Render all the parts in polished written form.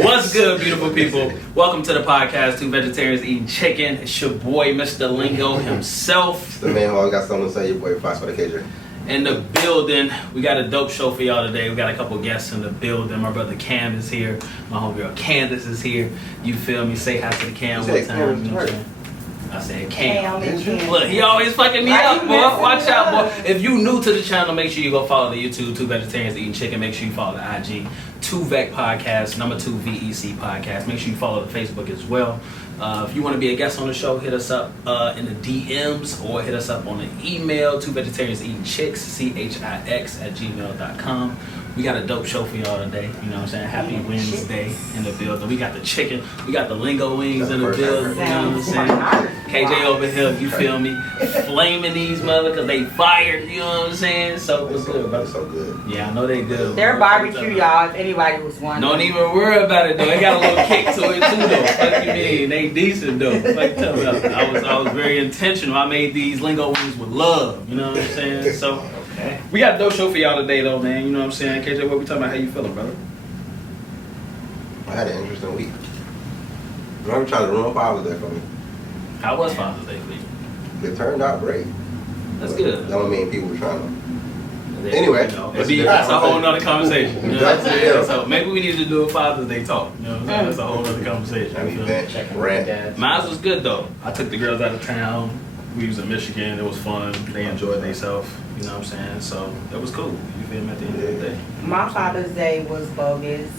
What's good, beautiful people? Welcome to the podcast, Two Vegetarians Eating Chicken. It's your boy, Mr. Lingo himself. It's the man who always got something to say, your boy Fox for the KJ. In the building, we got a dope show for y'all today. We got a couple guests in the building. My brother Cam is here. My homegirl Candace is here. You feel me? Say hi to the Cam one time. You know what I'm saying? I said Cam. Look, he always fucking me up, boy. Watch out, boy. If you new to the channel, make sure you go follow the YouTube, Two Vegetarians Eating Chicken. Make sure you follow the IG, 2Vec Podcast, number 2 VEC Podcast. Make sure you follow the Facebook as well. If you want to be a guest on the show, hit us up in the DMs or hit us up on the email, 2VegetariansEatingChicks, CHIX@gmail.com. We got a dope show for y'all today. You know what I'm saying? Happy Wednesday in the building. We got the chicken. We got the lingo wings in the building. You know what I'm saying? KJ over here, you feel me? Flaming these mother because they fired. You know what I'm saying? So what's good, brother? So good. Yeah, I know they good. They're barbecue, y'all, if anybody was wondering. Don't even worry about it, though. They got a little kick to it, too, though. What you mean? They decent, though. Like, tell me, I was very intentional. I made these lingo wings with love. You know what I'm saying? So, we got a dope show for y'all today, though, man. You know what I'm saying? KJ, what we talking about? How you feeling, brother? I had an interesting week. I'm trying to ruin Father's Day for me. How was Father's Day for you? It turned out great. That's But good. That don't mean people were trying to. Anyway, That's a whole nother conversation. You know what I'm saying? Yeah. So maybe we need to do a Father's Day talk. You know what I'm saying? That's a whole other conversation. I You mean, feel me? that rant. Mine was good though. I took the girls out of town. We was in Michigan. It was fun. They enjoyed themselves. You know what I'm saying? So it was cool. You feel me? At the end of the day. My Father's Day was bogus.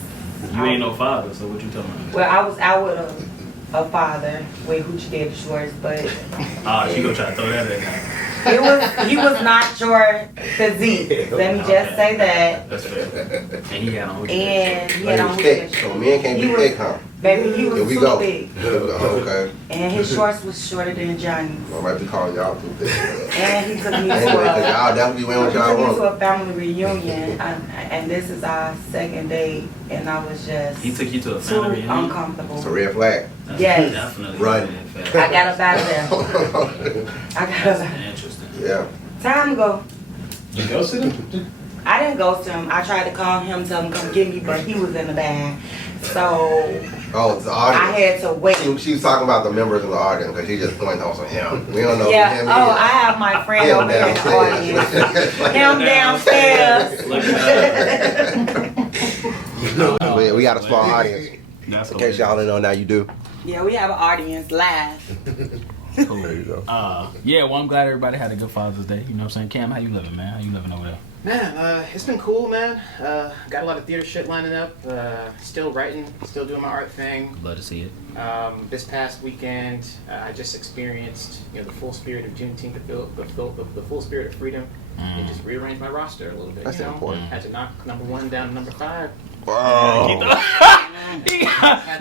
You ain't no father, so what you talking about? Well, I was out with a father with Hoochie Daddy Shorts, but She gonna try to throw that in there. he was not your physique. Let me just say that. That's fair. And he had on. And he Like had he on was thick. So men can't be He was- thick, huh? baby, he Here was we too go. big. Okay. And his shorts was shorter than Johnny's. I might be calling y'all too thick. And he took me to Anyway, because a y'all definitely wearing what y'all to want. a family reunion, and this is our second date, and I was just He took you to a too family reunion. uncomfortable. It's a red flag. That's Yes. Definitely. Run. I got up out of there. I got up. Interesting. Yeah. Time to go. You ghosted him? I didn't ghost him. I tried to call him, tell him come get me, but he was in the bag. So Oh, it's the I audience. had to wait. She was talking about the members in the audience because she just pointed on him. We don't know Yeah. who him Oh, is. I have my friend Him over there in the audience. Him downstairs. Look at that. We got a small audience. That's In case y'all don't know, now you do. Yeah, we have an audience live. Cool. There you go. Yeah, well, I'm glad everybody had a good Father's Day. You know what I'm saying? Cam, how you living, man? How you living over there? Man, it's been cool, man. Got a lot of theater shit lining up. Still writing, still doing my art thing. Love to see it. This past weekend, I just experienced, the full spirit of Juneteenth, the full spirit of freedom, and just rearranged my roster a little bit. That's important. Had to knock number 1 down to number 5. Wow. You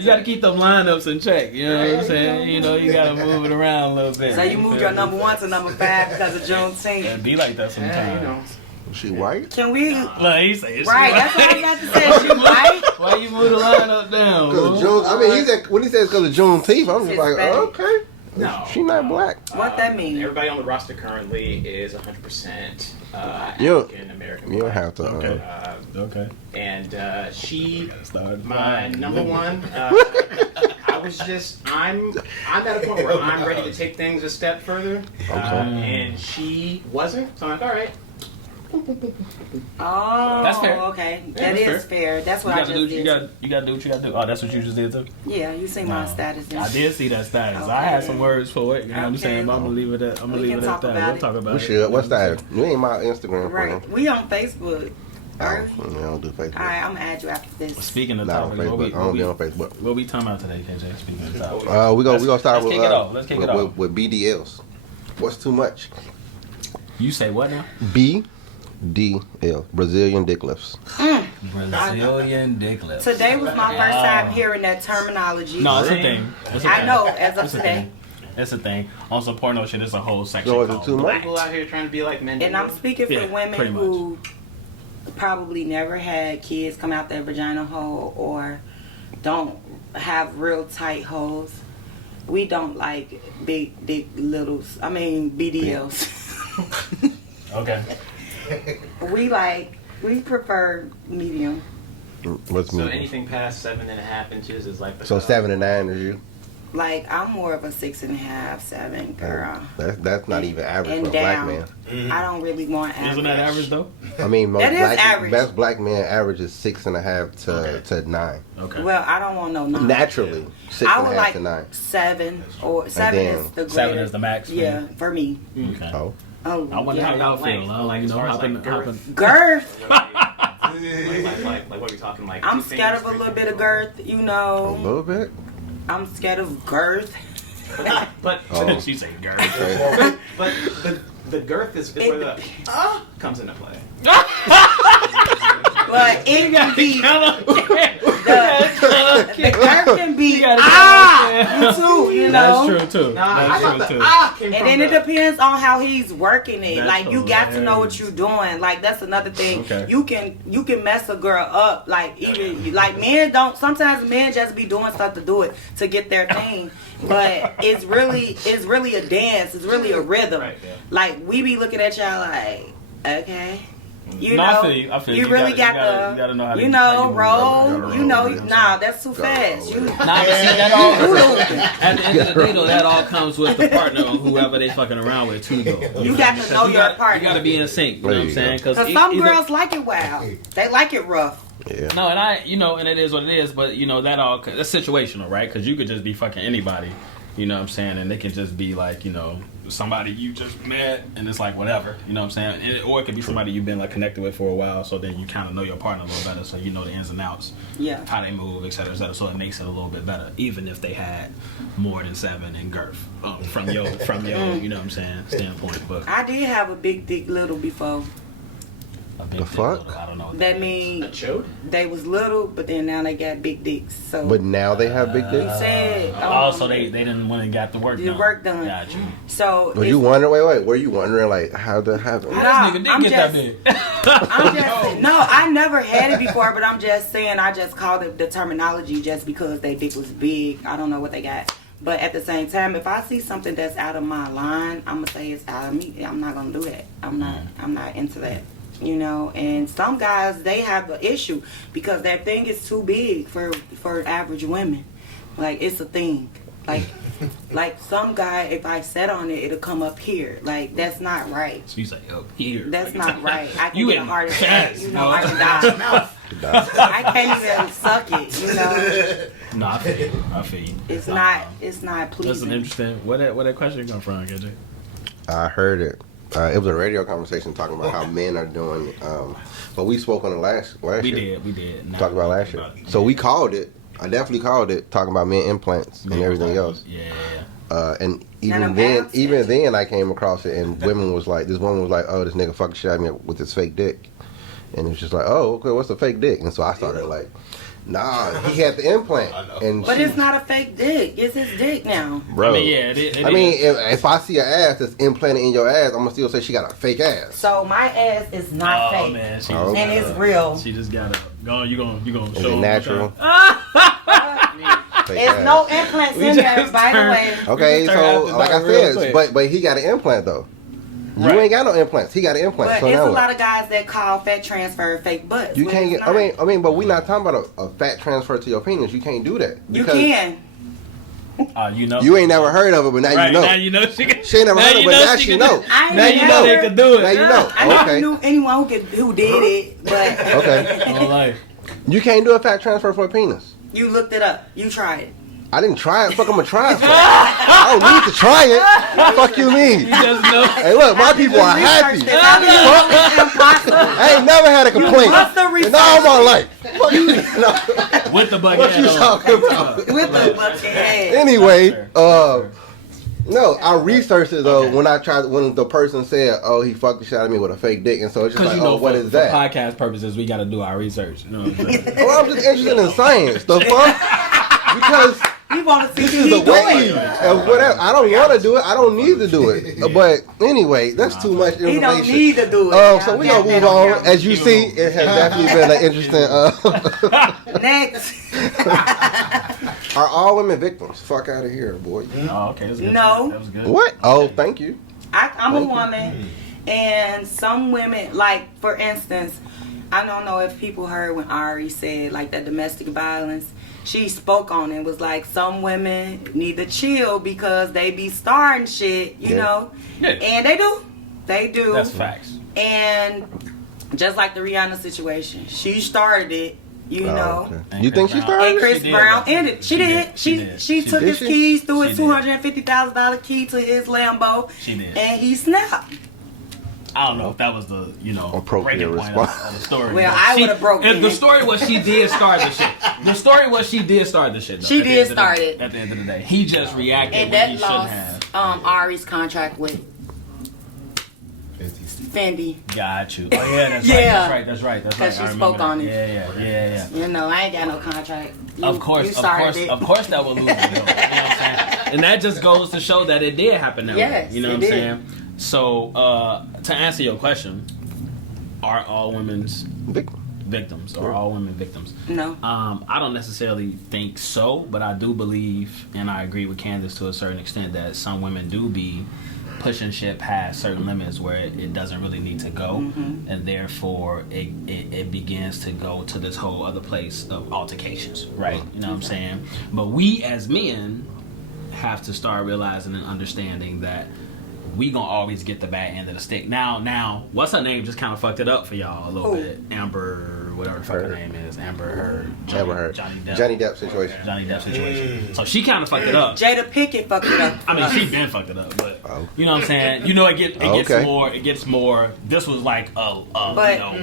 gotta keep them lineups in check. You know what I'm saying? You know, you gotta move it around a little bit. So you moved your number 1 to number 5 because of Juneteenth. It be like that sometimes. Yeah, She white? Can we? Look, he say it's Right, that's what I was about to say. She white. Why you move the lineup down? Because of boy? June. I mean, he said when he says because of Juneteenth, I'm just like, Hispanic. okay. No. She not black. What that mean? Everybody on the roster currently is 100% You- African American. You don't have to. Okay. Okay. And she, Started my flying. number 1, I was just, I'm at a point where I'm ready to take things a step further. And she wasn't, so I'm like, all right. Oh, That's fair. okay. Yeah, That that's is fair. That's You what I gotta just do. did. You gotta do what you gotta do. Oh, that's what you just did too. Yeah, you see my No. status. Then. I did see that status. Okay. I had some words for it. You know what I'm Okay. saying? But I'm gonna leave it at. I'm gonna We leave can it at talk that. about We'll it. talk about We it. should. What's that? You ain't my Instagram Right. friend. We on Facebook. Oh, Are we? I don't do Facebook. All right, I'm gonna add you after this. Speaking of Not on topics, Facebook. I don't be on Facebook. what we talking about today, KJ? Speaking of topics. We gonna start let's with kick it off. Let's kick it off. with BDLs. What's too much? You say what now? BDL, Brazilian dick lifts. Brazilian dick lift. Today was my first time hearing that terminology. No, it's a thing. It's a I thing. know, as of It's a today. thing. It's a thing. On some porno shit, it's a whole section. So is it called too much? black. People out here trying to be like men. And I'm speaking for Yeah, women pretty much. who probably never had kids come out their vagina hole or don't have real tight holes. We don't like big littles. I mean BDLs. Okay. we prefer medium. What's So medium? anything past 7.5 inches is like the So cutoff. 7 to 9 is you. Like I'm more of a 6.5, 7 girl. That's not even average And for a black down. man. I don't really want average. Isn't that average though? I mean, most That is black, average. best black man average is 6.5 Okay. to 9. Okay. Well, I don't want no 9. Naturally, I would 6.5 like to 9. 7 or 7 then is the greatest. 7 is the max for Yeah, you? for me. Okay. Oh, Oh, I wonder yeah. how y'all feel. Length, I like, you as know, far as, hopping, like, girth. hopping. Girth. Like what are we talking? Like I'm 2 scared of fingers, a little 3 bit of fingers? girth, you a know. little bit. I'm scared of girth. But Oh. She say girl. Okay. but the girth is It where the comes into play. But it can be That's the girth can be gotta you too, you know. true too. Nah, I That's thought true the too. came And from then it the- depends on how he's working it. That's Like you got to know what hilarious. you're doing. Like that's another thing. Okay. You can mess a girl up. Like even like men don't. Sometimes men just be doing stuff to do it to get their thing. But it's really a dance. It's really a rhythm. Right, yeah. Like we be looking at y'all like, okay. You No, I know, feel you. I feel you. you You really gotta- got you gotta know how to- you how know, you move. roll. Gotta You know, roll, you know what I'm nah, that's too fast. You Nah, but see, that all, at the end of the day, though, that all comes with the partner or whoever they fucking around with, too, though. You got to know You your gotta- partner. You gotta be in sync, you know There what I'm you saying? Because some girls like it wild. They like it rough. Yeah. No, and I, you know, and it is what it is, but, you know, that's situational, right? Because you could just be fucking anybody, you know what I'm saying? And they can just be like, you know, somebody you just met, and it's like whatever, you know what I'm saying? Or it could be somebody you've been like connected with for a while, so then you kind of know your partner a little better, so you know the ins and outs, Yeah. how they move, et cetera, so it makes it a little bit better, even if they had more than 7 in girth from your, you know what I'm saying, standpoint. But I did have a big dick little before. a big The dick fuck? little, I don't know. What That A mean chode? they was little, but then now they got big dicks. So But now they have big he dicks. said, Also, they didn't want to get the work The done. work done. Got you. So Were you wondering? Wait. Were you wondering like how that happened? Nah, This nigga did I'm get that just- big. I'm just no, I never had it before, but I'm just saying I just called it the terminology just because they dick was big. I don't know what they got. But at the same time, if I see something that's out of my line, I'm gonna say it's out of me. I'm not gonna do that. I'm not into that. You know, and some guys they have an issue because their thing is too big for average women. Like it's a thing. Like some guy, if I sat on it, it'll come up here. Like that's not right. So you say up here. That's not right. I can You get in a heart attack. chest, You know, no. I can die. I can't even suck it. You know, No, I feel you. I feel you. it's Nah, not That's an pleasing. interesting. Where that question come from, KJ? I heard it. It was a radio conversation talking about how men are doing. But we spoke on the last We year. did. Nah, Talked about last year. So we called it. I definitely called it. Talking about men implants and everything else. Yeah. And And even then, I came across it, and women was like, this woman was like, "Oh, this nigga fucking shit out of me with his fake dick," and it was just like, "Oh, okay, what's a fake dick?" And so I started like, "Nah, he had the implant," and But she- it's not a fake dick. It's his dick now. bro. I mean, yeah. It I mean, is. if I see an ass that's implanted in your ass, I'm gonna still say she got a fake ass. So my ass is not Oh fake, man, she Oh. just and got it's up. real. She just got up. Go on, you gonna Is show it 'em, natural? Fake It's ass. no implants We in there, just by the turned- way. Okay, We just so turned out the like I dark real said, quick. but he got an implant though. You Right. ain't got no implants. He got an implant. But so it's now a what? lot of guys that call fat transfer fake butts. You when can't it's get. not. I mean, but we not talking about a fat transfer to your penis. You can't do that. You because can. You know. You ain't never heard of it, but now Right, you know. now you know she can. She ain't never now heard of it, you but know now she she can know. do- I ain't Now you know never- they can do it. Now you know. I never Okay. knew anyone who did it, but Okay. All right. You can't do a fat transfer for a penis. you looked it up. You tried it. I didn't try it. Fuck, I'm gonna try it. For. I don't need to try it. Fuck you mean? You just know. Hey, look, my people are happy. Research this. How do you know it's impossible? I ain't never had a complaint must have in all my life. Fuck you. With the bucket. What you hat on. talking about? With the bucket head. Anyway, Sure. no, I researched it though when the person said, "Oh, he fucked the shit out of me with a fake dick," and so it's just Because like, you know, "Oh, what for, is that?" For podcast purposes, we got to do our research. You know what I'm saying? Well, I'm just interested in science. The fuck? Because We want to see this you is the do wave it. of whatever. I don't want to do it. I don't need to do it. But anyway, that's too much information. He don't need to do it. So Y'all we got gonna move that on. camera. As you see, it has definitely been an interesting. Next. Are all women victims? Fuck out of here, boy. Oh, okay. That's good. No. That was good. What? Oh, thank you. I'm a Thank you. woman, and some women, like for instance, I don't know if people heard when Ari said like that domestic violence. She spoke on it. Was like some women need to chill because they be starting shit, you know. Yeah. And they do. That's facts. And just like the Rihanna situation, she started it. You know, okay. You think she started? and Chris She Brown did. ended. She did. She took did his she? keys, threw She his did. $250,000 key to his Lambo, She did. and he snapped. I don't know if that was the Appropriate breaking point response. of the story. Well, But I she- would've broke if it. the story was she did start the shit. The story was she did start the shit. Though, She at the did end of the- start it. At the end of the day, he just reacted And when he that shouldn't lost have. Ari's contract with Fendi. Got you. Oh yeah, that's Yeah. right. That's right. That's right. Because she I remember spoke that. on it. Yeah. You know, I ain't got no contract. Of course, of course, that would lose the deal. You know what I'm saying? And that just goes to show that it did happen that Yes, way. You know it what I'm did. saying? So, to answer your question, are all women's victims or all women victims? No. I don't necessarily think so, but I do believe, and I agree with Candace to a certain extent, that some women do be pushing shit past certain limits where it doesn't really need to go, and therefore it begins to go to this whole other place of altercations, right? You know what I'm saying? But we as men have to start realizing and understanding that we gonna always get the bad end of the stick. Now, what's her name? Just kind of fucked it up for y'all a little bit. Amber, whatever the fuck her name is. Amber Heard. Never heard. Johnny Depp situation. Johnny Depp situation. So she kind of fucked it up. Jada Pinkett fucked it up. I mean, she been fucked it up, but you know what I'm saying. You know, it gets Okay. more. It gets more. This was like a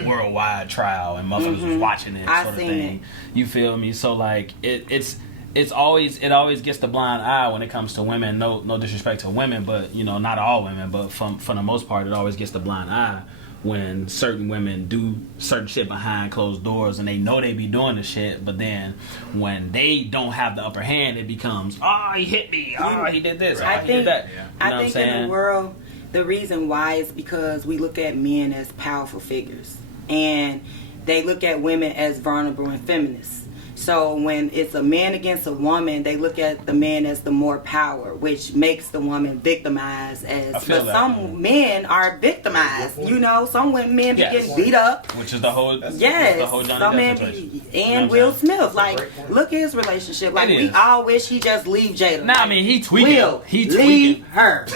worldwide trial, and motherfuckers was watching it, I sort of seen thing. You feel me? So like, it always gets the blind eye when it comes to women. No disrespect to women, but not all women, but for the most part, it always gets the blind eye when certain women do certain shit behind closed doors and they know they be doing the shit, but then when they don't have the upper hand, it becomes, he hit me, he did this, he did that. I think in the world, the reason why is because we look at men as powerful figures, and they look at women as vulnerable and feminists. So when it's a man against a woman, they look at the man as the more power, which makes the woman victimized. Some men are victimized. Some men be getting beat up. Which is the whole. Yes, the whole Johnny some Depp men situation. and Will Smith. Like, look at his relationship. Like, we all wish he just leave Jada. Nah, I mean, he tweaking. Will, he leave tweaking. her.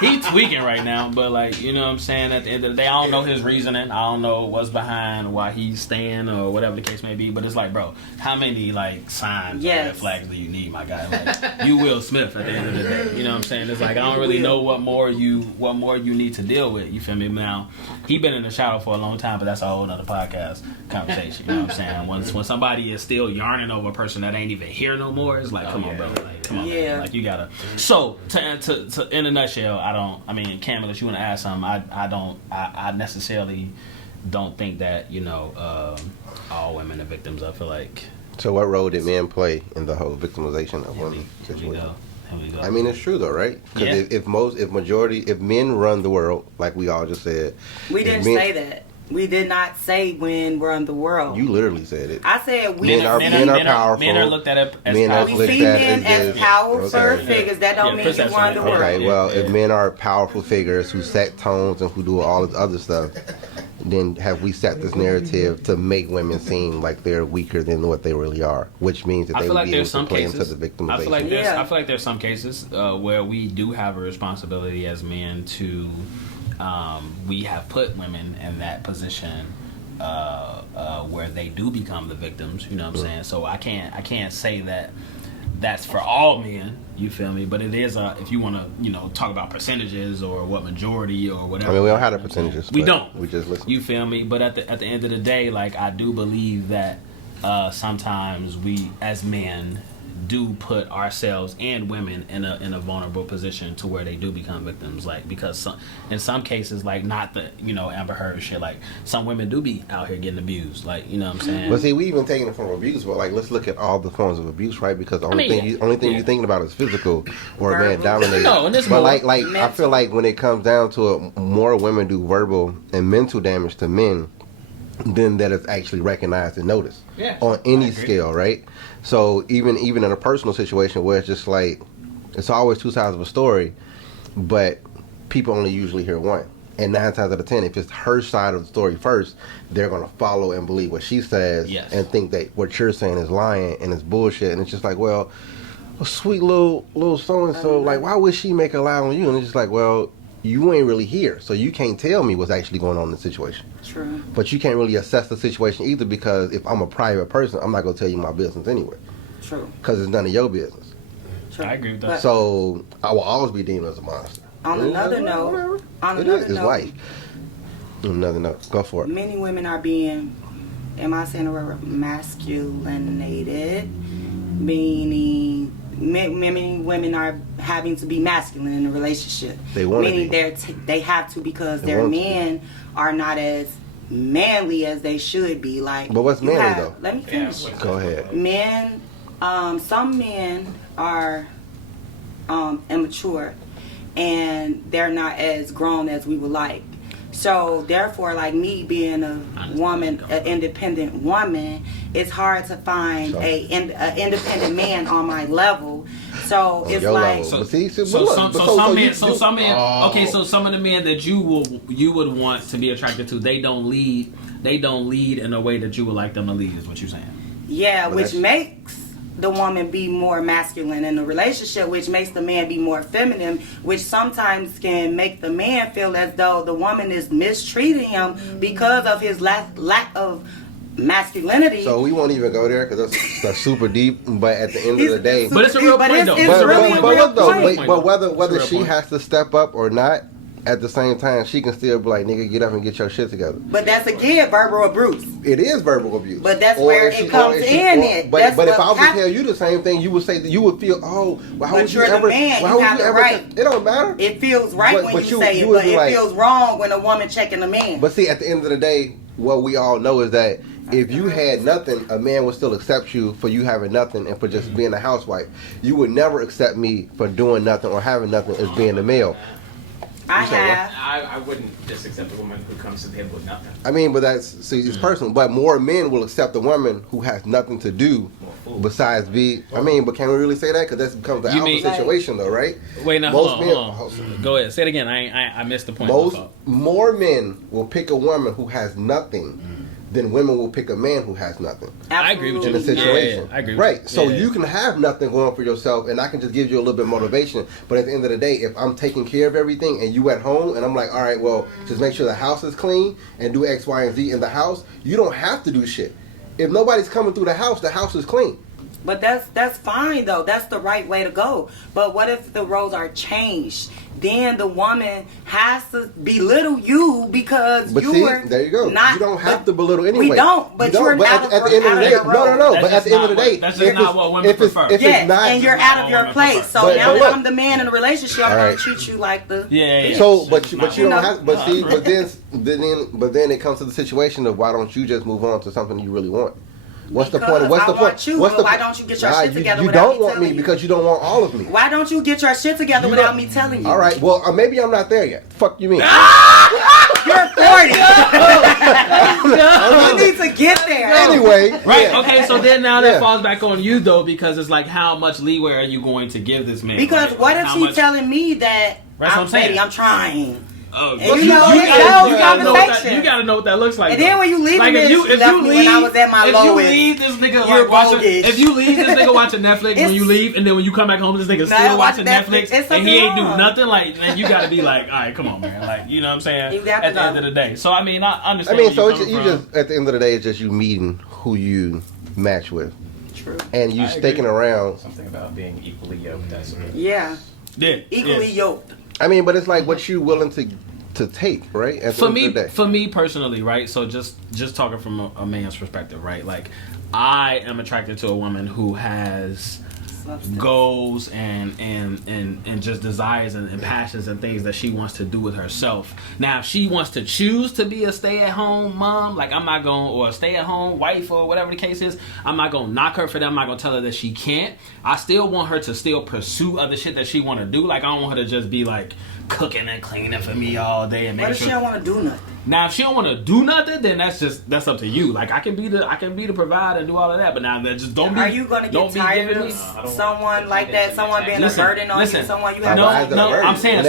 He tweaking right now, but like, you know what I'm saying? At the end of the day, I don't know his reasoning. I don't know what's behind why he's staying or whatever the case may be. But it's like, bro, how many like signs or red flags do you need, my guy? Like, you Will Smith at the end of the day. You know what I'm saying? It's like, I don't really know what more you need to deal with. You feel me? Now, he been in the shadow for a long time, but that's a whole other podcast conversation. You know what I'm saying? When somebody is still yarning over a person that ain't even here no more, it's like, come on, bro. Like, come on, man. Like, you gotta. So, to in a nutshell, I mean, Cam, unless you want to add something, I necessarily don't think that all women are victims. I feel like. So what role did men play in the whole victimization of women situation? Here we go. I mean, it's true though, right? Because if men run the world, like we all just said, we didn't say that. We did not say men run the world. You literally said it. I said men are powerful. Men are looked at as powerful. We see men as powerful figures. That don't mean you run the world. Okay, well, if men are powerful figures who set tones and who do all this other stuff, then have we set this narrative to make women seem like they're weaker than what they really are, which means that they would be able to play into the victimization. I feel like there's some cases where we do have a responsibility as men to we have put women in that position where they do become the victims. You know what I'm saying? So I can't say that that's for all men. You feel me? But it is if you want to talk about percentages or what majority or whatever. I mean, we don't have the percentages. We don't. We just listen. You feel me? But at the end of the day, like, I do believe that sometimes we as men do put ourselves and women in a vulnerable position to where they do become victims, like, because in some cases, like, not the Amber Heard shit, like, some women do be out here getting abused, like, you know what I'm saying? But see, we even taking it from abuse, but like, let's look at all the forms of abuse, right? Because the only thing you're thinking about is physical or man dominated. No, and this but more like I feel like when it comes down to it, more women do verbal and mental damage to men than that is actually recognized and noticed on any scale, right? So even in a personal situation where it's just like, it's always two sides of a story, but people only usually hear one. And 9 times out of 10, if it's her side of the story first, they're gonna follow and believe what she says, and think that what you're saying is lying and it's bullshit. And it's just like, well, sweet little so and so, like, why would she make a lie on you? And it's just like, well, you ain't really here, so you can't tell me what's actually going on in the situation. True. But you can't really assess the situation either, because if I'm a private person, I'm not gonna tell you my business anyway. True. Because it's none of your business. True. I agree with that. So I will always be deemed as a monster. On another note, It's life. Another note, go for it. Many women are being, am I saying the word masculinated? Meaning, many women are having to be masculine in a relationship. They want to Meaning be. they have to, because They their want to men are not as manly as they should be. Like, But what's you manly, have- though? Let me finish. Go ahead. Men, some men are immature, and they're not as grown as we would like. So therefore, like me being a woman, an independent woman, it's hard to find a independent man on my level. So it's your like, level. But see, So some men, okay, so some of the men that you would want to be attracted to, they don't lead in a way that you would like them to lead, is what you're saying. yeah, But which that's- makes the woman be more masculine in the relationship, which makes the man be more feminine, which sometimes can make the man feel as though the woman is mistreating him because of his lack of masculinity. So we won't even go there because that's super deep. But at the end of the day, But it's a real But point, it's- though. it's really a but real look though, point. but whether It's a real she point. has to step up or not, at the same time, she can still be like, nigga, get up and get your shit together. But that's again verbal abuse. It is verbal abuse. But that's Or where if it comes or if in it. But, That's but if what I was to happened. tell you the same thing, you would say that you would feel, oh, well, how But would you you're the ever? man, Well, how you would have you the ever? right. It don't matter. It feels right But- when but you you- say you it, would but be it like- feels wrong when a woman checking a man. But see, at the end of the day, what we all know is that if you had nothing, a man would still accept you for you having nothing and for just being a housewife. You would never accept me for doing nothing or having nothing as being a male. I You said what? have. I wouldn't just accept a woman who comes to the table with nothing. I mean, but it's personal. But more men will accept a woman who has nothing to do besides be. I mean, but can we really say that? Because that becomes the You alpha mean- situation, though, right? Wait, now Most hold men- on. Go ahead. Say it again. I missed the point. More men will pick a woman who has nothing than women will pick a man who has nothing. I agree with you. In the situation, Yeah, I agree with right? you. So Yeah. you can have nothing going for yourself, and I can just give you a little bit of motivation. But at the end of the day, if I'm taking care of everything and you at home, and I'm like, all right, well, just make sure the house is clean and do X, Y, and Z in the house. You don't have to do shit. If nobody's coming through the house is clean. But that's fine though. That's the right way to go. But what if the roles are changed? Then the woman has to belittle you because But you see, were there you go. not. You don't have to belittle anyway. We don't. But You you're but out at of the end of the day, your no. role. But at the end of the day, That's just not what women prefer. If Yes, it's not, and you're out of your place. So But- now but that look. I'm the man in the relationship, I'm All gonna right. treat you like the. Yeah. So, but you You don't know. have. But see, but then it comes to the situation of why don't you just move on to something you really want? What's the point? What's I the want point? you, What's but the why don't you get your Nah, shit together You without don't me want me telling you? because you don't want all of me. Why don't you get your shit together You without don't- me telling you? All right. Well, maybe I'm not there yet. Fuck you mean? You're 40. You need to get there. Anyway, Right. yeah. Okay. So then now that Yeah. falls back on you though, because it's like, how much leeway are you going to give this man? Because right? what if How she's much- telling me that That's what I'm saying. baby, I'm trying. Oh, And you know, it gotta goes know what that, conversation. you gotta know what that looks like. And then though. when you leave like this, if you left me when I was at my if lowest. you leave this nigga You're like watching, bogus. if you leave this nigga watching Netflix when you leave, and then when you come back home, this nigga Nah, still watch watching Netflix. Netflix, It's and he ain't do something nothing. Like, then you gotta be like, all right, come on, man. Like, you know what I'm saying? You got to At the go. end of the day, so I mean, I I understand. mean, where so you're it's coming you from. just at the end of the day, it's just you meeting who you match with, True. and you I sticking agree. around. Something about being equally yoked. That's Yeah. yeah, Equally yeah. yoked. I mean, but it's like what you willing to take, right? At the For end me, of the day. for me personally, right? So just talking from a man's perspective, right? Like, I am attracted to a woman who has goals and just desires and passions and things that she wants to do with herself. Now, if she wants to choose to be a stay-at-home mom, like I'm not going, or a stay-at-home wife or whatever the case is, I'm not going to knock her for that. I'm not going to tell her that she can't. I still want her to still pursue other shit that she want to do. Like, I don't want her to just be like cooking and cleaning for me all day and What making if she sure. don't want to do nothing? Now, if she don't want to do nothing, then that's up to you. Like I can be the provider and do all of that, but now that just don't be. Are you gonna get tired of someone like that? Someone being a burden on you? Someone you have no. I'm saying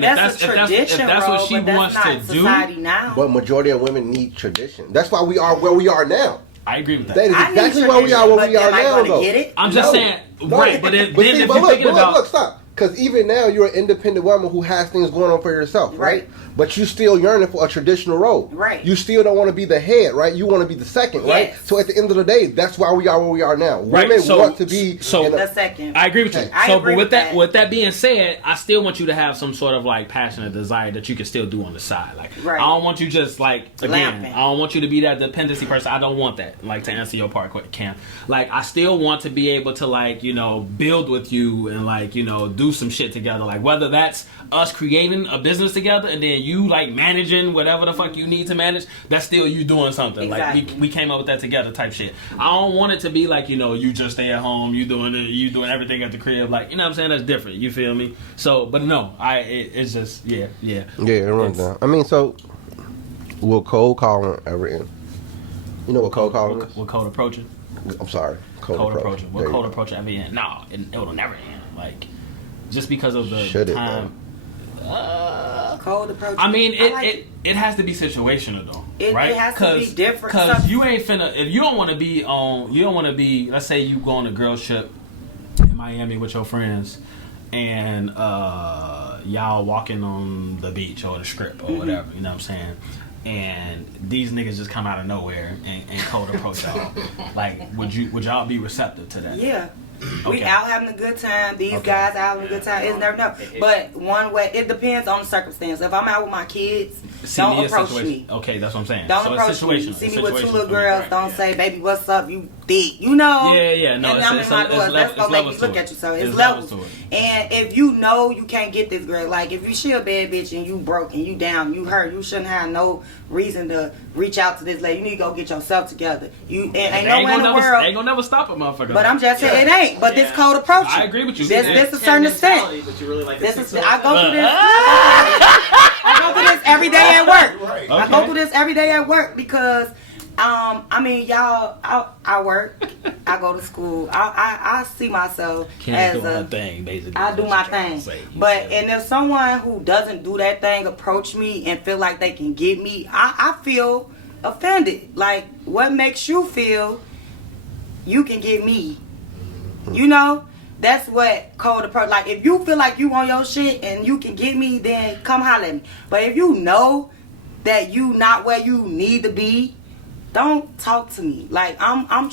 that's a tradition, if that's what she wants to do. Now. But majority of women need tradition. That's why we are where we are now. I agree with that. That is exactly why we are where we are now, though. I'm just saying, right? But then if you're thinking about, look, stop. Because even now, you're an independent woman who has things going on for yourself, right? But you still yearning for a traditional role. Right. You still don't want to be the head, right? You want to be the second, right? So at the end of the day, that's why we are where we are now. Right. Women want to be the second. I agree with you. I So, agree but with that being said, I still want you to have some sort of like passionate desire that you can still do on the side. Like, I don't want you just like again. I don't want you to be that dependency person. I don't want that. Like to answer your part, Cam. Like I still want to be able to like build with you and like do some shit together. Like whether that's us creating a business together and then you like managing whatever the fuck you need to manage, that's still you doing something. Exactly. Like we came up with that together type shit. I don't want it to be like you just stay at home, you doing everything at the crib. Like what I'm saying, that's different. You feel me? So, but no, it's just yeah. It runs down. I mean, so will cold calling ever end? You know what cold calling is? What cold approaching? I'm sorry, cold approaching. What cold approaching ever end? No, it will never end. Like. Just because of the time. Cold approach. I mean, it has to be situational though, right? It has to be different. Because you ain't finna. If you don't want to be on, you don't want to be. Let's say you go on a girl trip in Miami with your friends, and y'all walking on the beach or the strip or whatever. You know what I'm saying? And these niggas just come out of nowhere and cold approach y'all. Like, would y'all be receptive to that? Yeah. We out having a good time. These guys out having a good time. It's never know. But one way, it depends on the circumstance. If I'm out with my kids, don't approach me. Okay, that's what I'm saying. Don't approach me. See me with two little girls. Don't say, baby, what's up? You thick. You know. Yeah. No, and I'm in my doors. That's gonna make me look at you. So it's levels. And if you know you can't get this girl, like if she a bad bitch and you broke and you down, you hurt, you shouldn't have no reason to reach out to this lady. You need to go get yourself together. Ain't nowhere in the world. Ain't gonna never stop a motherfucker. But I'm just saying it ain't. But this cold approach. I agree with you. This a certain extent. But you really like I go through this. I go through this every day at work. Okay. I go through this every day at work because, I mean, y'all, I work. I go to school. I see myself as a thing, basically. I do my thing. But and if someone who doesn't do that thing approach me and feel like they can get me, I feel offended. Like, what makes you feel you can get me? You know, that's what cold approach. Like, if you feel like you on your shit and you can get me, then come holler at me. But if you know that you not where you need to be, don't talk to me. Like, I'm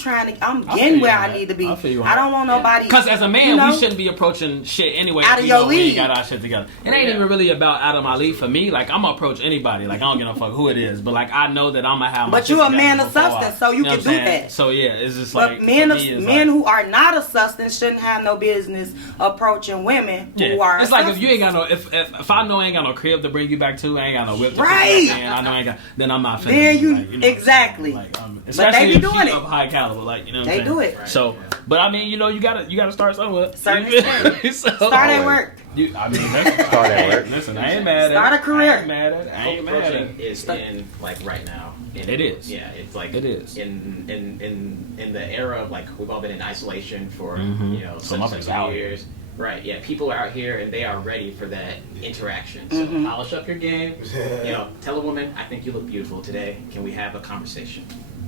getting where I need to be. I don't want nobody. Because as a man, we shouldn't be approaching shit anyway. Out of your league. We got our shit together. It ain't even really about out of my league for me. Like, I'm gonna approach anybody. Like, I don't give a fuck who it is. But like, I know that I'm gonna have my. But you a man of substance, so you can do that. So yeah, it's just but like. Men who are not of substance shouldn't have no business approaching women who are. It's like if you ain't got no, if I know I ain't got no crib to bring you back to, I ain't got no whip to right. I know I ain't got. Then I'm not. Then you exactly. But they be doing it of high caliber, like you know. They do it. So, but I mean, you gotta start somewhere. Start at work. Start at work. Listen, I ain't mad at it. Start a career. I ain't mad at it. Is in like right now. It is. Yeah, it's like it is. In the era of like we've all been in isolation for some years. Right, yeah, people are out here and they are ready for that interaction. So polish up your game. Tell a woman, I think you look beautiful today. Can we have a conversation?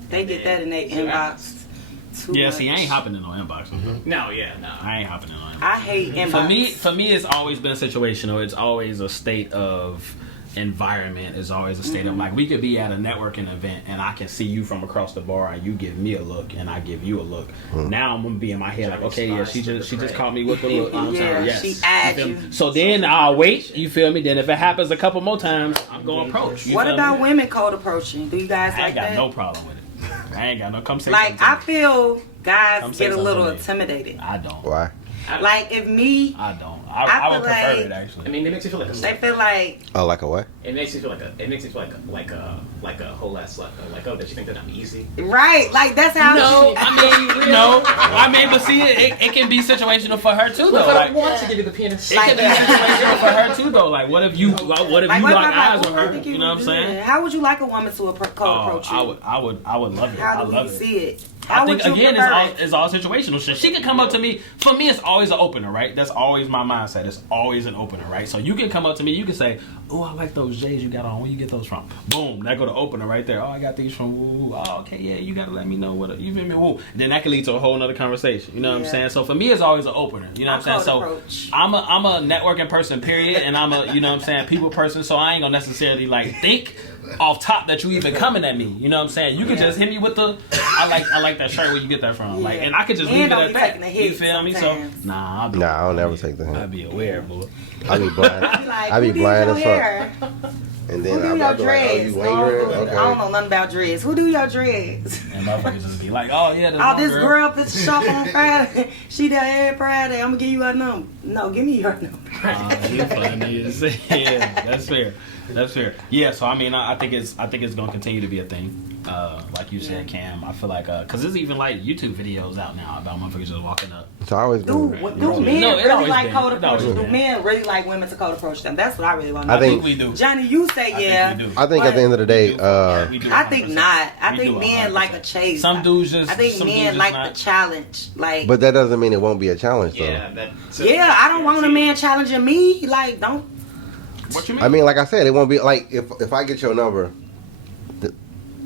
They get that in their inbox. Yeah, see, I ain't hopping in no inbox. No. I ain't hopping in no inbox. I hate inbox. For me, it's always been situational. It's always a state of environment. It's always a state of like we could be at a networking event and I can see you from across the bar and you give me a look and I give you a look. Now I'm gonna be in my head like, okay, yeah, she just caught me with the look. I'm saying yes. She adds you. So then I'll wait. You feel me? Then if it happens a couple more times, I'm gonna approach. What about women cold approaching? Do you guys like that? I ain't got no problem with it. I ain't got no. Come say like something. I feel guys get a little intimidated. I don't. Why? Like if me, I don't. I I would feel prefer like- it actually. I mean, it makes you feel like a they slut. feel like Oh, like a what? It makes you feel like a whole ass slut. Though. Like, oh, that you think that I'm easy? right, like that's how. No, I mean, no. I mean, but see, it can be situational for her too, though. What if I Like, don't want to give you the penis? it can be situational for her too, though. Like, what if you lock what if eyes I'm with like, her? I think You know what I'm would do saying? that? How would you like a woman to Oh, approach you? I would love it. I How do love you it. see it? I How think would you again, prefer it? it's all situational shit. She can come up to me. For me, it's always an opener, right? That's always my mindset. It's always an opener, right? So you can come up to me. You can say, "Oh, I like those J's you got on. Where you get those from?" Boom, that go to opener right there. Oh, I got these from. Woo. Oh, okay, yeah. You gotta let me know what you feel me. Woo. Then that can lead to a whole nother conversation. You know what I'm Yeah. saying? So for me, it's always an opener. You know what I'm saying? So Approach. I'm a networking person, period, and I'm a you know what I'm saying people person. So I ain't gonna necessarily like think off top that you even coming at me. You know what I'm saying? You can just hit me with the I like that shirt. Where you get that from? Like, and I could just And leave it don't at be that. taking the You hits feel me? So sometimes. nah, I'll be, Nah, I'll never take the I'll hint. be aware, boy. I be blind. I be like, I be who did blind your as hair? fuck. And Who then do I'll your be like, oh, dreads? you I lingering? don't Okay. know nothing about dreads. Who do your dreads? And motherfuckers just be like, oh yeah, Oh, this girl at the shop on Friday. She there every Friday. I'm gonna give you her number. No, give me your number. You funny as yeah, that's fair. That's fair. Yeah, so I mean, I think it's gonna continue to be a thing. Like you said, Cam. I feel like because there's even like YouTube videos out now about motherfuckers just walking up. It's always Do been. men No, it really always like been. cold It always approaches? Do been. men really like women to cold approach them? That's what I really want to I know. think- we do. Johnny, you say yeah. I think we do. I think at the end of the day, We do I think 100%. not. I We think do men 100%. like a chase. Some dudes just. I think some men dudes like just the not. challenge. Like, but that doesn't mean it won't be a challenge, though. Yeah, that. yeah, I don't want a man challenging me. Like, don't. What you mean? I mean, like I said, it won't be like if I get your number,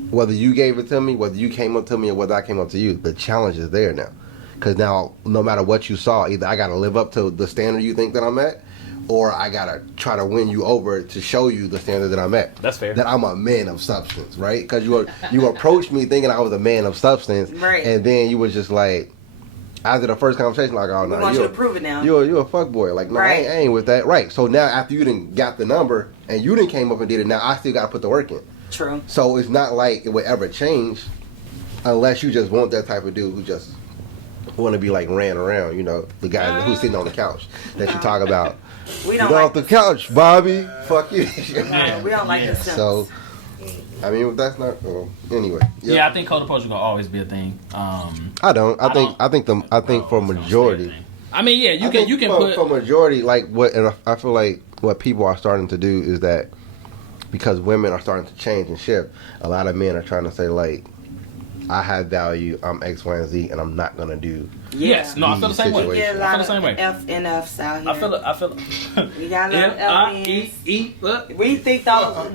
whether you gave it to me, whether you came up to me, or whether I came up to you, the challenge is there now. Because now, no matter what you saw, either I got to live up to the standard you think that I'm at, or I got to try to win you over to show you the standard that I'm at. That's fair. That I'm a man of substance, right? Because you approached me thinking I was a man of substance, Right. and then you was just like, after the first conversation, like, oh We no, want you you to prove it now. you a fuck boy. Like, no, Right. I ain't with that. Right. So now after you didn't got the number and you didn't came up and did it, now I still got to put the work in. True. So it's not like it would ever change unless you just want that type of dude who just want to be like ran around, you know, the guy who's sitting on the couch that you talk about. We Get don't off like the couch, Bobby. Fuck you. no, we don't like Yeah. the sense. So, I mean, that's not. Anyway. Yeah, I think cold approach is gonna always be a thing. I don't. I think for it's gonna stay a majority. thing. I mean, yeah, you I think can for, put. for majority, like what, and I feel like what people are starting to do is that because women are starting to change and shift, a lot of men are trying to say like, I have value, I'm X, Y, and Z, and I'm not gonna do. Yes, no, I feel the same way. We get a situation. I feel lot the same of way. FNFs out here. I feel. We got a lot of F-I-E-E. Look. We think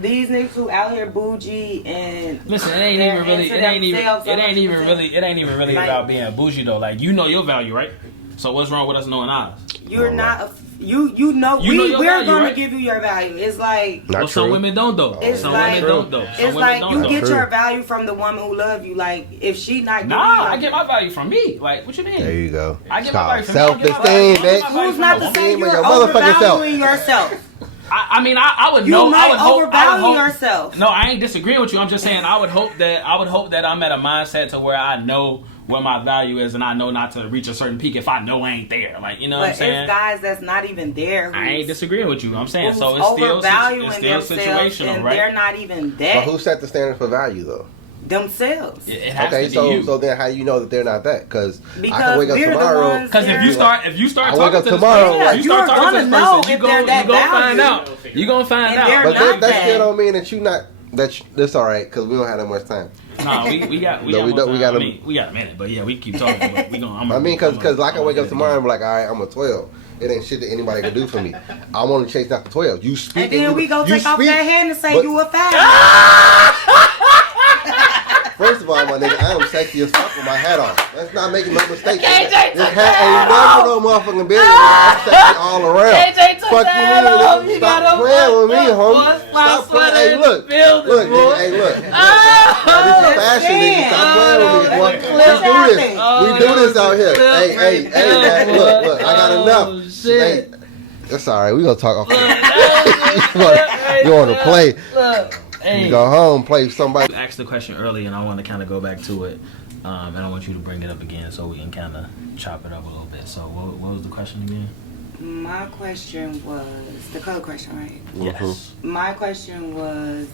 these niggas who out here bougie and Listen, it ain't they're even really. into It ain't even. themselves It ain't even really. It ain't even really Like- about being bougie though. Like you know your value, right? So what's wrong with us knowing ours? you're All not. You know You know your we're value, gonna right? give you your value. It's like Not Well, some true. women don't though. It's Some like- women don't though. Some it's women like don't you though. get True. your value from the woman who love you. Like if she not giving you, Nah, like, I get my value from me. Like, what you mean? There you go. I It's get my called value from me. I get my self-esteem, value- I get bitch. my value who's from not my to woman. say With you're your motherfucking self. overvaluing yourself? I mean, I would You know. I might would hope. I would overvalue hope. yourself. No, I ain't disagreeing with you. I'm just saying I would hope that I'm at a mindset to where I know where my value is and I know not to reach a certain peak if I know I ain't there. Like, you know what I'm But saying? it's guys that's not even there. I ain't disagreeing with you. I'm saying who's so it's still overvaluing themselves themselves, and situational, they're right? not even But that who set the standard for value though? themselves. It has Okay, to be you. so then how you know that they're not that? Because I Because can wake up we're the tomorrow. ones Because if you start I talking wake to up this tomorrow, person, like- you start You're talking to gonna this know person, you if they're go that find value. out. You gonna find And they're out. But not that that. still don't mean that you not that's all right because we don't have that much time. Nah, we got No, more we don't- time. we got I a- mean, we got a minute, but yeah, we keep talking. But we gonna. I mean, because I can wake up tomorrow and be like, all right, I'm a 12. It ain't shit that anybody can do for me. I'm only chasing after 12. You speak, And then we go you take off speak, that hand and say but- you a fat. First of all, my nigga, I am sexy as fuck with my hat on. Let's not make no mistake. This hat ain't never no motherfucking business. I'm sexy all around. Fuck you mean, nigga? Stop playing with me, homie. Stop playing. Hey, look. Look, nigga, hey, look. Now, this is fashion, nigga. Stop playing with me, boy. We do this out here. Hey, man. Look. I got enough. Hey, that's all right. We gonna talk. You want to play? You go home, play somebody. You asked the question earlier, and I want to kind of go back to it. and I want you to bring it up again so we can kind of chop it up a little bit. So what was the question again? My question was the color question, right? Yes. My question was,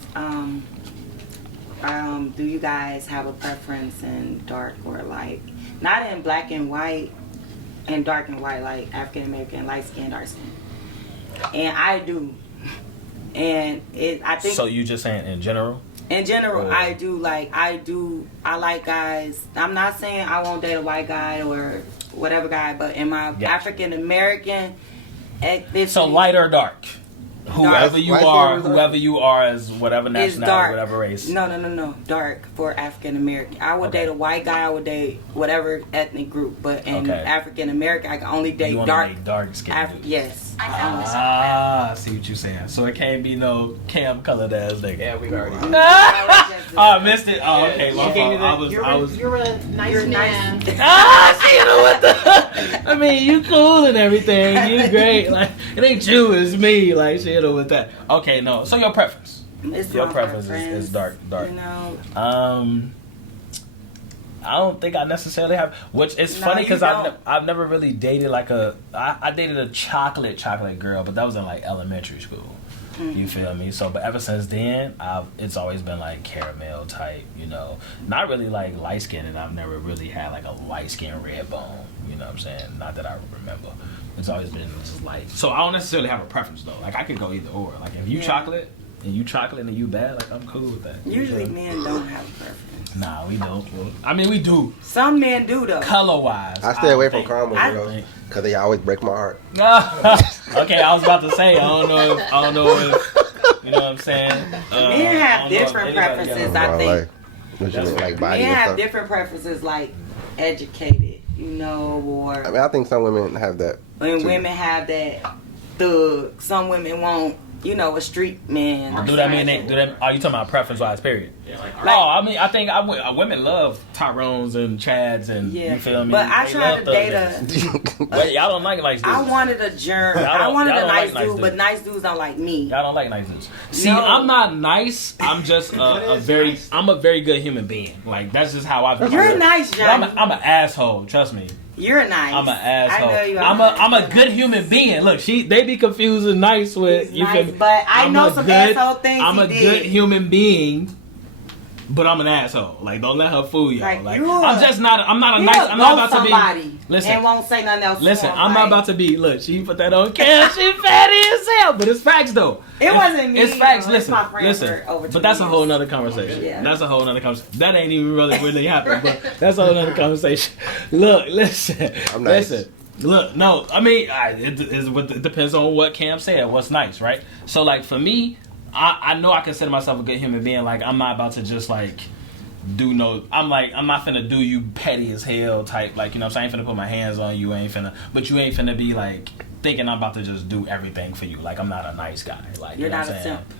do you guys have a preference in dark or light? Not in black and white, and dark and white, like African American, light skin, dark skin. And I do. And I think. So you just saying in general? In general, I like guys. I'm not saying I won't date a white guy or whatever guy, but in my African American ethnicity. So light or dark? Whoever you are as whatever nationality, whatever race. No. Dark for African American. I would date a white guy. I would date whatever ethnic group. But in African American, I can only date dark skin. Yes. I see what you're saying. So it can't be no Cam colored ass nigga. Yeah, we already. Oh, I missed it. Oh, okay. My fault. You're a nice man. She hit her with the. I mean, you cool and everything. You great. Like it ain't you, it's me. Like she hit her with that. Okay, no. So your preference? Your preference is dark. You know. I don't think I necessarily have. Which is funny because I've never really dated like I dated a chocolate girl, but that was in like elementary school. Mm-hmm. You feel me? So, but ever since then, it's always been like caramel type. You know, not really like light skin, and I've never really had like a light skin red bone. You know what I'm saying? Not that I remember. It's always been just light. So I don't necessarily have a preference though. Like I could go either or. Like if you chocolate and you bad, like I'm cool with that. Usually men don't have a preference. Nah, we don't. I mean, we do. Some men do though. Color wise, I stay away from caramel girls because they always break my heart. Okay, I was about to say I don't know if you know what I'm saying. Men have different preferences. I think. Like men have different preferences, like educated, you know, or. I mean, I think some women have that. When women have that thug, some women won't. You know, a street man. Do that mean are you talking about preference-wise, period? Yeah, I think women love Tyrones and Chads and you feel me? But I tried to date Wait, y'all don't like nice dudes. I wanted a germ. I wanted a nice dude, but nice dudes don't like me. Y'all don't like nice dudes. See, I'm not nice. I'm just I'm a very good human being. Like that's just how I feel. You're nice, Johnny. I'm an asshole. Trust me. You're nice. I'm an asshole. I know you. I'm a good human being. Look, they be confusing nice with you. Nice, but I know some asshole things. I'm a good human being, but I'm an asshole. Like, don't let her fool y'all. Like I'm just not. I'm not a nice. I'm not about to be. Listen, and won't say nothing else. Listen, I'm not about to be. Look, she put that on cam. She fatty as hell, but it's facts though. It wasn't me. It's facts. Though. Listen, listen. But that's a whole nother conversation. Yeah. That's a whole nother conversation. That ain't even really happened. But that's a whole nother conversation. Look, listen. I'm nice. Listen. Look, no, I mean, it depends on what Cam said. What's nice, right? So, like for me, I know I consider myself a good human being. Like I'm not about to just like. I'm not finna do you petty as hell type, like, you know what I'm saying? I ain't finna put my hands on you, but you ain't finna be like thinking I'm about to just do everything for you. Like I'm not a nice guy. Like you're you know not what I'm a saying? simp.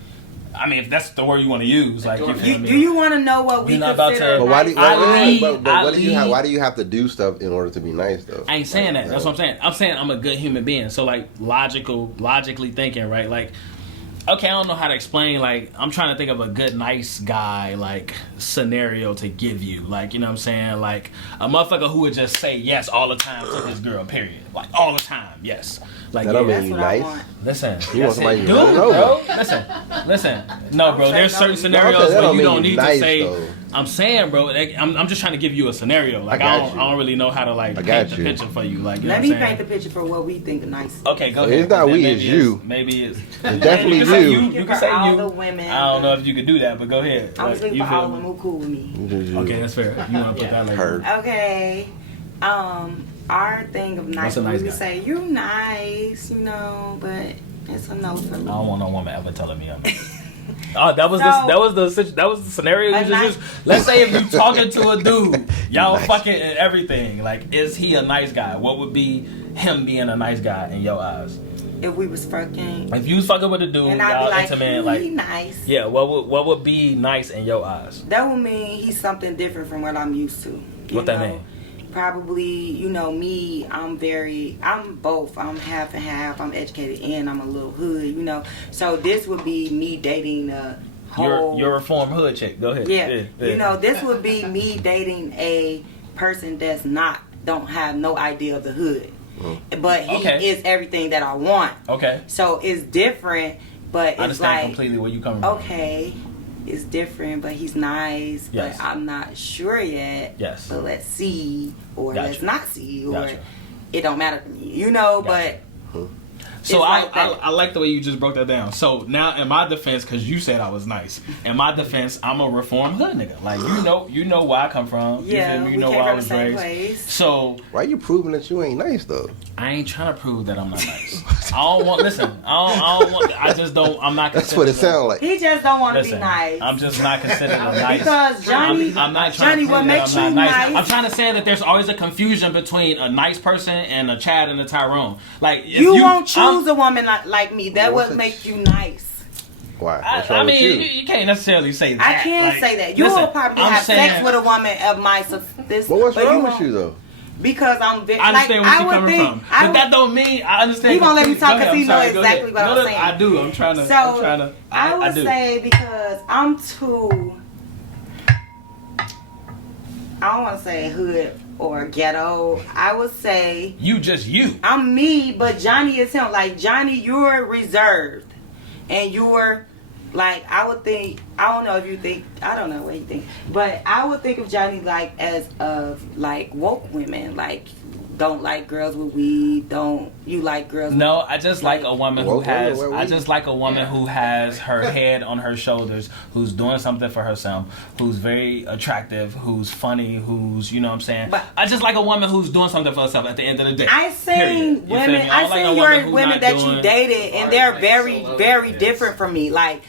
I mean, if that's the word you want to use, like you feel me? Do you want to know what we consider? But why do you have to do stuff in order to be nice though? I ain't saying that. That's what I'm saying. I'm saying I'm a good human being. So like logically thinking, right? Like. Okay, I don't know how to explain, like, I'm trying to think of a good, nice guy, like, scenario to give you. Like, you know what I'm saying? Like, a motherfucker who would just say yes all the time to his girl, period. Like, all the time, yes. Like, that don't mean you nice. Listen. You want somebody bro. Listen. No, bro, there's certain scenarios where you don't need to say... Though. I'm saying, bro, I'm just trying to give you a scenario. Like, I don't really know how to, like, paint the picture for you. Like, you know Let me paint the picture for what we think of nice. Okay, go ahead. It's not we, it's you. Maybe it's... It's definitely you. You can say all you. The women. I don't know if you could do that, but go ahead. I was thinking for all the women who cool with me. Okay, that's fair. You want to put that like Okay. Our thing of nice, we would say you nice, you know, but it's a no for me. I don't want no woman ever telling me I'm nice. Oh, that was the scenario you just used. Let's say if you talking to a dude, y'all nice. Fucking and everything. Like, is he a nice guy? What would be him being a nice guy in your eyes? If we was fucking. If you was fucking with a dude, and I'd y'all be like, intimate, like nice. Yeah, what would be nice in your eyes? That would mean he's something different from what I'm used to. What that mean? Probably, you know, me, I'm both. I'm half and half. I'm educated and I'm a little hood, you know. So this would be me dating a whole. You're a reformed hood chick. Go ahead. Yeah. You know, this would be me dating a person that's don't have no idea of the hood. But he is everything that I want. Okay. So it's different, but it's I understand like completely where you coming from. Okay, it's different, but he's nice. Yes. But I'm not sure yet. Yes. So let's see, or Gotcha. let's not see, or Gotcha. it don't matter to me, you know. Gotcha. But so I like the way you just broke that down. So now, in my defense, because you said I was nice, in my defense, I'm a reformed hood nigga. Like you know where I come from. Yeah, you know we where I came was from the same raised. place. So Why you proving that you ain't nice though? I ain't trying to prove that I'm not nice. I don't want. Listen, I don't want. I just don't. I'm not. That's what it sounds like. He just don't want to be Listen, nice. I'm just not considered a nice. Because Johnny, I'm not trying Johnny, to what say makes that you I'm not nice. nice? I'm trying to say that there's always a confusion between a nice person and a Chad and a Tyrone. Like if you won't choose I'm- a woman like me. That What's would it- make you nice. Why? What's wrong I with mean, you? you can't necessarily say that. I can't Like, say that. You listen, will probably I'm have sex saying- with a woman of my this. But what's but wrong you with won't- you though? Because I'm very. I understand like, where you're coming from, but that don't mean I understand. He won't let me talk Go ahead, 'cause he I'm sorry, know go exactly ahead. what I'm No, saying. I do. I'm trying to. So I would do. say because I'm too. I don't want to say hood or ghetto. I would say You just you. I'm me, but Johnny is him. Like Johnny, you're reserved, and you're like I would think. I don't know if you think. I don't know what you think, but I would think of Johnny like as of like woke women, like don't like girls with weed. Don't you like girls? No, I just like a woman who Woke women has. wear I weed. just like a woman who has her head on her shoulders, who's doing something for herself, who's very attractive, who's funny, who's you know what I'm saying. But- I just like a woman who's doing something for herself at the end of the day. I seen Period. You feel women. me? I don't like seen no your who's women not that doing- you dated, and Or, they're like, very, solo very dates. different from me. Like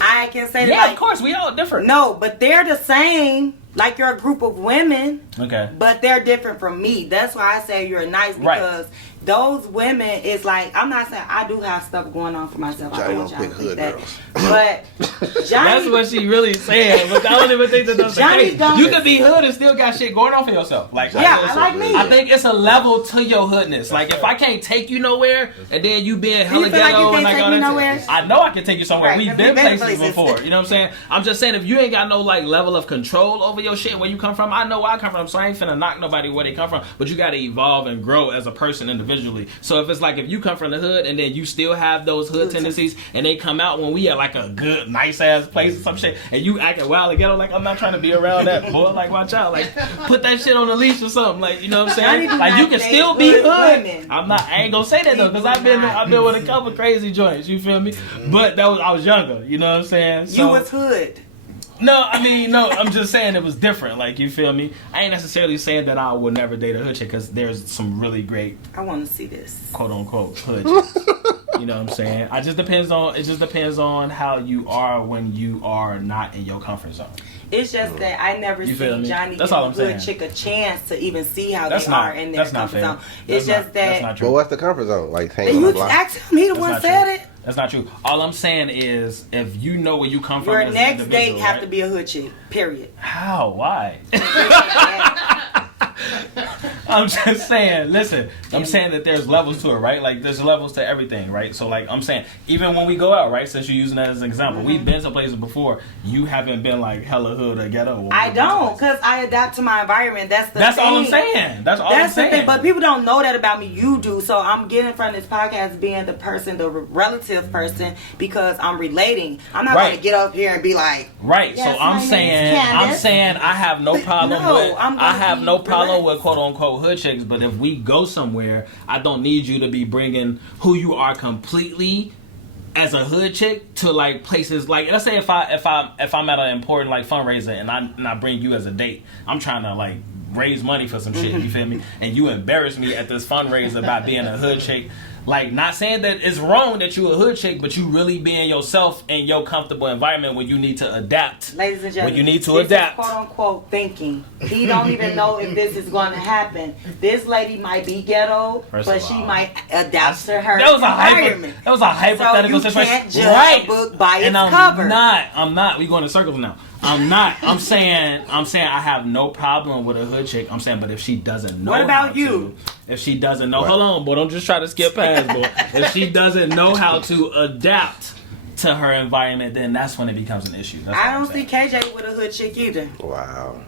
I can say Yeah, that. of course, we all different. No, but they're the same. Like you're a group of women, Okay. but they're different from me. That's why I say you're nice Right. because those women is like I'm not saying I do have stuff going on for myself. I Johnny don't want don't y'all to pick think that, hood but Johnny. That's what she really saying, but I don't even think that that's the Johnny case. don't- You could be hood and still got shit going on for yourself. Like, Yeah, Johnny I like also me. I think it's a level to your hoodness. Like if I can't take you nowhere, and then you being hella you feel like you ghetto can't and like take all me that, nowhere? I know I can take you somewhere. Right, We've 'cause been we've been places places. before. You know what I'm saying? I'm just saying if you ain't got no like level of control over your shit where you come from, I know where I come from, so I ain't finna knock nobody where they come from. But you gotta evolve and grow as a person individually. So if it's like if you come from the hood and then you still have those hood tendencies and they come out when we at like a good nice ass place or some shit and you acting wild and ghetto like I'm not trying to be around that boy, like watch out, like put that shit on the leash or something, like you know what I'm saying? Johnny do Like you not can date still be hood hood. women. I ain't gonna say that though, because I've been with a couple crazy joints, you feel me? But I was younger, you know what I'm saying? You was hood. No, I mean, no, I'm just saying it was different, like, you feel me? I ain't necessarily saying that I will never date a hood chick, because there's some really great, I want to see this. quote-unquote, hood chicks. You know what I'm saying? It just depends on how you are when you are not in your comfort zone. It's just that I never You feel seen me? Johnny That's give all a I'm good saying. chick a chance to even see how That's they not, are in their that's not comfort fair. zone. It's That's just that's that not But true. what's the comfort zone? Like hanging on you the block? asked him. He the That's one not said true. it. That's not true. All I'm saying is, if you know where you come from Your as an next date individual, have right? to be a hood chick. Period. How? Why? I'm just saying, listen, I'm saying that there's levels to it, right? Like, there's levels to everything, right? So, like, I'm saying, even when we go out, right, since you're using that as an example, we've been to places before, you haven't been, like, hella hood or ghetto. I don't, because I adapt to my environment. That's the That's thing. all I'm saying. That's all I'm That's the saying. thing, but people don't know that about me. You do, so I'm getting from this podcast being the person, the relative person, because I'm relating. I'm not Right. going to get up here and be like, Right, Yes, so I'm my name's saying Candace. I have no problem No, with I'm I gonna have be no problem relaxed. with quote unquote hood chicks, but if we go somewhere, I don't need you to be bringing who you are completely as a hood chick to like places like, let's say if I'm at an important like fundraiser and I bring you as a date, I'm trying to like raise money for some shit, you feel me? And you embarrass me at this fundraiser by being a hood chick. Like, not saying that it's wrong that you a hood chick, but you really being yourself in your comfortable environment when you need to adapt. ladies and gentlemen, When you need to this adapt. is quote unquote thinking. He don't even know if this is going to happen. This lady might be ghetto, First but of she all, might adapt to her That was environment. a hypothetical so you situation. can't judge Right. a book by its and I'm cover. I'm not. We going in circles now. I'm not. I'm saying I have no problem with a hood chick. I'm saying, but if she doesn't know What about how you? to, if she doesn't know, Right. hold on, boy, don't just try to skip past, boy. If she doesn't know how to adapt to her environment, then that's when it becomes an issue. That's I what I'm don't see saying. KJ with a hood chick either. Wow.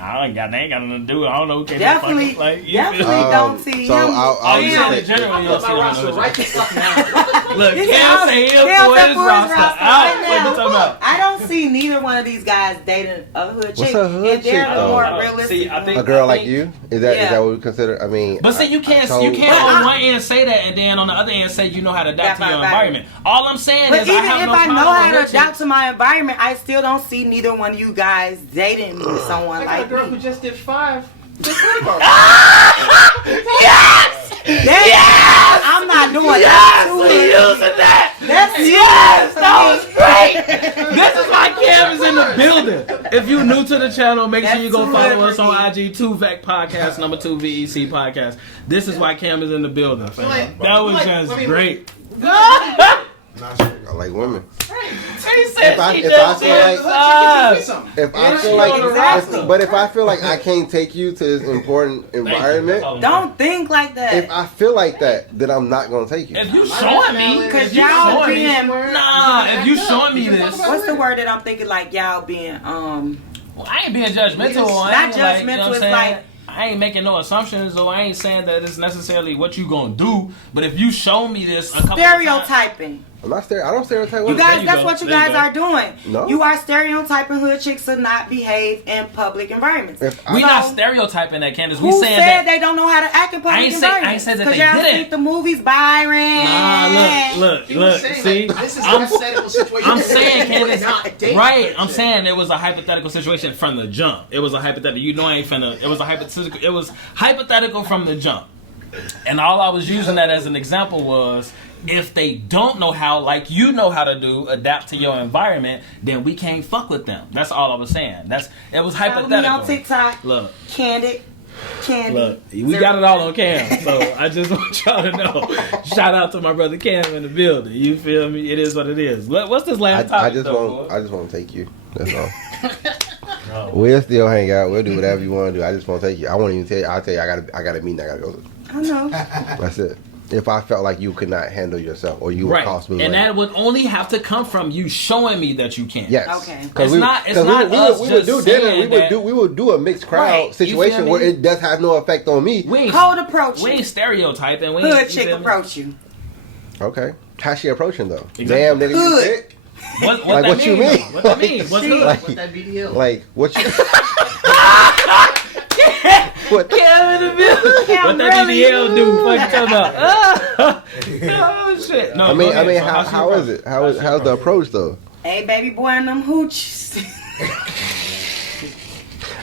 I ain't got nothing to do. I don't know. Who Definitely, like, definitely don't see so him. I'll you just know, say- in general, I'm you don't putting see my him roster on right the the fuck now. Look, This Cam is say he'll Cam put said his for his roster roster out. right What you now. talking about? I don't see neither one of these guys dating a hood chick. a hood and they're chick, the though? more Oh, realistic. see, I think- A girl like you? Is that Yeah. what we consider? I mean, But see, you can't on one end say that, and then on the other end say you know how to adapt to your environment. All I'm saying But is, even I have if no I know problem how with to adapt to my environment, I still don't see neither one of you guys dating someone I got a like girl who me. just did 5. Yes! Yes! I'm not doing that. using that. That's Yes, too that was much great. This is why Cam is in the building. If you're new to the channel, make sure That's you go too follow much us for on me. IG, 2VEC Podcast, number 2 VEC Podcast. This is why Cam is in the building, fam. That was just great. I like women. He said If I- she if just I feel did like- five. If I feel Exactly. but if I feel like I can't take you to this important environment, Don't think like that. if I feel like that, then I'm not gonna take you. If you showing me, Cause if you y'all showing me, being, nah, if you showing me this, what's the word that I'm thinking? Like y'all being, well, I ain't being judgmental. I Not ain't like, you know judgmental, what I'm it's saying? like- I ain't making no assumptions, or I ain't saying that it's necessarily what you gonna do. But if you show me this a couple of times, stereotyping. I'm not I don't stereotype You women. guys, you that's go. what you There you guys go. are doing. No. You are stereotyping hood chicks to not behave in public environments. If I- we not So, stereotyping that, Candace. We Who saying said that. they don't know how to act in public I ain't environments? said that Because they y'all didn't. think the movies Byron. Nah, look, He was look. saying, See, like, this is a I'm hypothetical situation. I'm saying, Candace, Not dating right? that I'm shit. saying it was a hypothetical situation from the jump. It was a hypothetical. You know, I ain't finna. It was a hypothetical. It was hypothetical from the jump. And all I was using that as an example was, if they don't know how, like you know how to do, adapt to your environment, then we can't fuck with them. That's all I was saying. It was Follow me on hypothetical. TikTok. Look. Candy. Look, we got it all on Cam, so I just want y'all to know. Shout out to my brother Cam in the building. You feel me? It is what it is. What's this last topic? I just want to take you. That's all. We'll still hang out. We'll do whatever you want to do. I just want to take you. I won't even tell you. I'll tell you. I got a meeting. I got to go to. I know. That's it. If I felt like you could not handle yourself or you would Right, cost me and money. that would only have to come from you showing me that you can. Yes. Okay. It's not us we would just do dinner. saying that- We would do a mixed crowd Right, you situation feel me? where it does have no effect on me. We ain't, Cold approach we you. ain't stereotyping. We Hood ain't, you chick feel me? approach you. Okay. How's she approaching though? Exactly. Damn, nigga, you Hood. sick? What Like, that what you mean? mean? What that mean? What's She- good? Like, What that BDL? like what you? what? Cam in the building. Cam What that really DDL do? Fuck you talking about? Oh shit! No, I mean, go ahead. So how is it? How's the approach though? Hey, baby boy, and them hooches.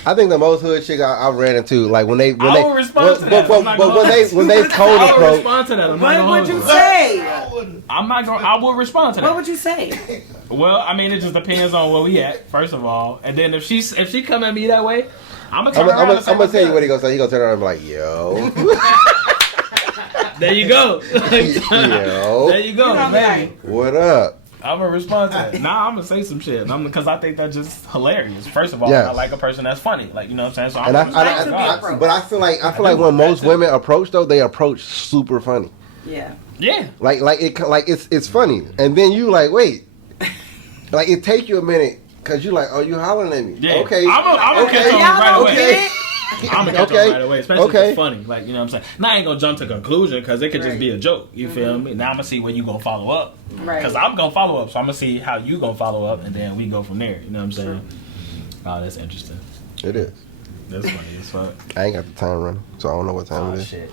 I think the most hood chick I ran into, like when they I will respond to that. I'm not but gonna when they cold I will approach, respond to that. I'm not What gonna would hold you you. say? I'm not gonna. I will respond to that. What would you say? Well, I mean, it just depends on where we at, first of all, and then if she come at me that way, I'm gonna turn around. I'm gonna tell you what he gonna say. He gonna turn around and be like, "Yo, There you go. yo, There you go, You know, baby. what up?" I'm gonna respond to that. Nah, I'm gonna say some shit. Because I think that's just hilarious. First of all, Yes. I like a person that's funny. Like, you know what I'm saying? So I'm And but I feel like when most women approach though, they approach super funny. Yeah. yeah. It's funny, and then you like wait, like it take you a minute because you like, oh, you hollering at me? Yeah. Okay, I'm gonna okay, catch on Y'all right don't away. get it? I'm gonna catch Okay. on right away, especially if Okay. it's funny. Like, you know what I'm saying? Now I ain't gonna jump to conclusion because it could just Right. be a joke. You feel me? Now I'm gonna see where you gonna follow up. Right. Because I'm gonna follow up, so I'm gonna see how you gonna follow up, and then we go from there. You know what I'm saying? Oh, that's interesting. It is. That's funny as fuck. I ain't got the time running, so I don't know what time Oh it is. shit,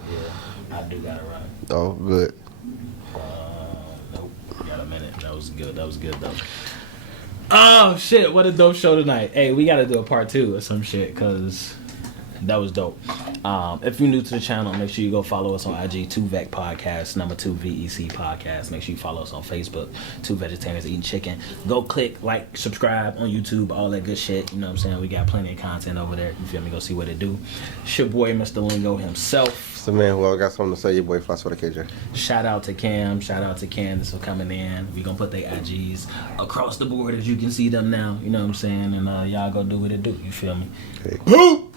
yeah. I do gotta run. Oh, good. Nope. Got a minute. That was good though. Oh shit, what a dope show tonight. Hey, we gotta do a part 2 or some shit, cause that was dope. If you're new to the channel, make sure you go follow us on IG, 2VEC Podcast, number 2 VEC Podcast. Make sure you follow us on Facebook, 2 Vegetarians Eating Chicken. Go click, like, subscribe on YouTube, all that good shit. You know what I'm saying? We got plenty of content over there. You feel me? Go see what it do. It's your boy, Mr. Lingo himself. So man, well, I got something to say. Your boy Floss for the KJ. Shout out to Cam, shout out to Candace for coming in. We gonna put their IGs across the board as you can see them now. You know what I'm saying? And y'all go do what it do. You feel me? Okay. Boop!